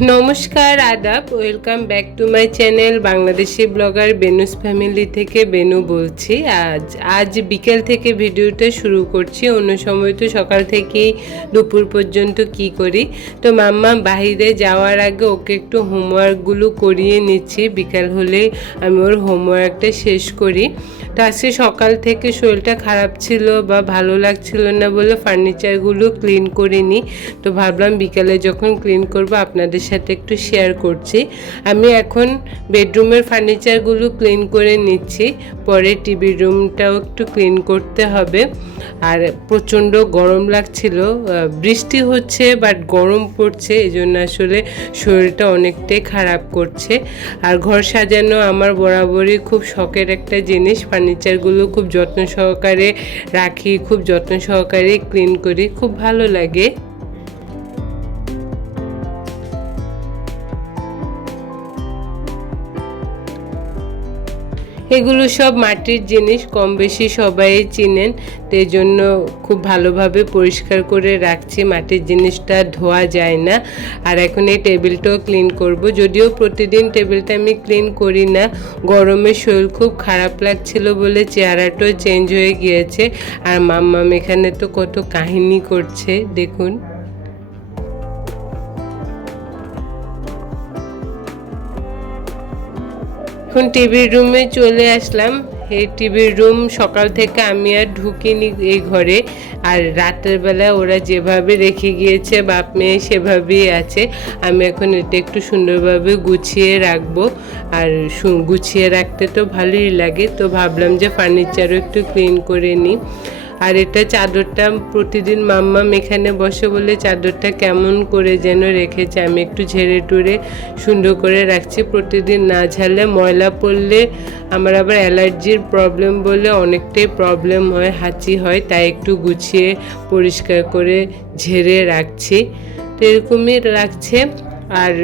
নমস্কার, আদাব। Welcome back to my channel Bangladeshi blogger Benu's family থেকে বেনু বলছি। আজ আজ বিকেল থেকে ভিডিওটা শুরু করছি। অন্য সময় তো সকাল থেকেই দুপুর পর্যন্ত কি করি? তো মাম্মা বাহিরে যাওয়ার আগে ওকে একটু হোমওয়ার্কগুলো করিয়ে নিচ্ছি। বিকাল হলে আমি ওর হোমওয়ার্কটা শেষ করি। তো আজকে সকাল থেকে শরীরটা খারাপ ছিল বা ভালো লাগছিল না বলে ফার্নিচারগুলো ক্লিন করিনি তো ভাবলাম বিকালে যখন ক্লিন করব, আপনাদের সাথে একটু শেয়ার করছি। আমি এখন বেডরুমের ফার্নিচারগুলো ক্লিন করে নিচ্ছি। পরে টিভি রুমটাও একটু ক্লিন করতে হবে। আর প্রচণ্ড গরম লাগছিল। বৃষ্টি হচ্ছে বাট গরম পড়ছে এই জন্য আসলে শরীরটা অনেকটাই খারাপ করছে। আর ঘর সাজানো আমার বরাবরই খুব শখের একটা জিনিস। ফার্নিচারগুলো খুব যত্ন সহকারে রাখি, খুব যত্ন সহকারে ক্লিন করি, খুব ভালো লাগে। এগুলো সব মাটির জিনিস, কম বেশি সবাই চিনেন তো জন্য খুব ভালোভাবে পরিষ্কার করে রাখছি, মাটির জিনিসটা ধোয়া যায় না। আর এখন এই টেবিলটাও ক্লিন করব। যদিও প্রতিদিন টেবিলটা আমি ক্লিন করি না, গরমে শরীর খুব খারাপ লাগছিল বলে চেহারাটাও চেঞ্জ হয়ে গিয়েছে। আর মাম্মাম এখানে তো কত কাহিনী করছে, দেখুন। এখন টিভির রুমে চলে আসলাম। এই টিভির রুম সকাল থেকে আমি আর ঢুকিনি এই ঘরে। আর রাতের বেলা ওরা যেভাবে রেখে গিয়েছে, বাপ মেয়ে সেভাবেই আছে। আমি এখন এটা একটু সুন্দরভাবে গুছিয়ে রাখব। আর গুছিয়ে রাখতে তো ভালোই লাগে। তো ভাবলাম যে ফার্নিচারও একটু ক্লিন করে নিই। আর এটা চাদরটা প্রতিদিন মাম্মাম এখানে বসে বলে চাদরটা কেমন করে যেন রেখেছে। আমি একটু ঝেড়ে টুরে সুন্দর করে রাখছি। প্রতিদিন না ঝালে ময়লা পড়লে আমার আবার অ্যালার্জির প্রবলেম বলে অনেকটাই প্রবলেম হয়, হাঁচি হয়, তাই একটু গুছিয়ে পরিষ্কার করে ঝেড়ে রাখছি। তো এরকমই রাখছে। আর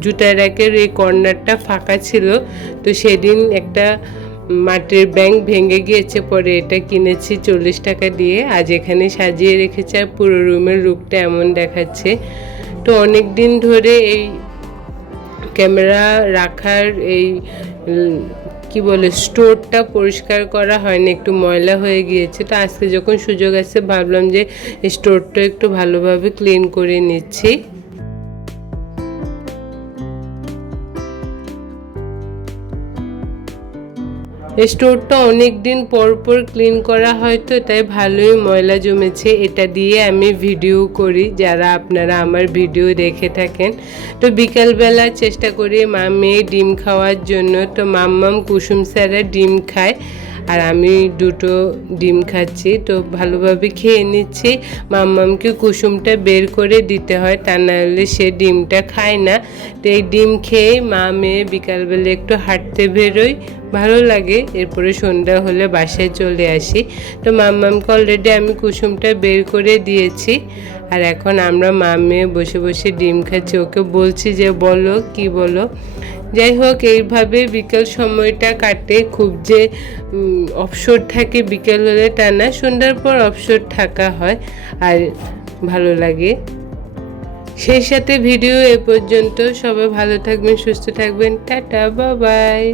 জুতা র্যাকের এই কর্নারটা ফাঁকা ছিল। তো সেদিন একটা মাটির ব্যাংক ভেঙে গিয়েছে পরে এটা কিনেছি চল্লিশ টাকা দিয়ে। আজ এখানে সাজিয়ে রেখেছে আর পুরো রুমের লুকটা এমন দেখাচ্ছে। তো অনেক দিন ধরে এই ক্যামেরা রাখার এই কি বলে, স্টোরটা পরিষ্কার করা হয়নি, একটু ময়লা হয়ে গিয়েছে। তো আজকে যখন সুযোগ আসছে ভাবলাম যে স্টোরটা একটু ভালোভাবে ক্লিন করে নিচ্ছি। স্টোরটা অনেক দিন পর পর ক্লিন করা হয় তো, তাই ভালোই ময়লা জমেছে। এটা দিয়ে আমি ভিডিও করি, যারা আপনারা আমার ভিডিও দেখে থাকেন। তো বিকালবেলা চেষ্টা করি মা মেয়ে ডিম খাওয়ার জন্য। তো মাম্মাম কুসুম স্যারা ডিম খায়। আর আমি দুটো ডিম খাচ্ছি, তো ভালোভাবে খেয়ে নিচ্ছি। মাম্মামকে কুসুমটা বের করে দিতে হয়, তা নাহলে সে ডিমটা খায় না। তো এই ডিম খেয়ে মা মেয়ে বিকালবেলা একটু হাঁটতে বেরোই, ভালো লাগে। এরপরে সন্ধ্যা হলে বাসায় চলে আসি। তো মাম্মামকে অলরেডি আমি কুসুমটা বের করে দিয়েছি। আর এখন আমরা মা মেয়ে বসে বসে ডিম খাচ্ছি, ওকে বলছি যে বলো, কি বলো? যাই হোক এইভাবে বিকেল সময়টা কাটে। খুব যে অবসর থাকে বিকেল হলে তা না, সন্ধ্যার পর অবসর থাকা হয় আর ভালো লাগে। সেই সাথে ভিডিও এ পর্যন্ত সবাই ভালো থাকবেন, সুস্থ থাকবেন। টাটা, বাবাই।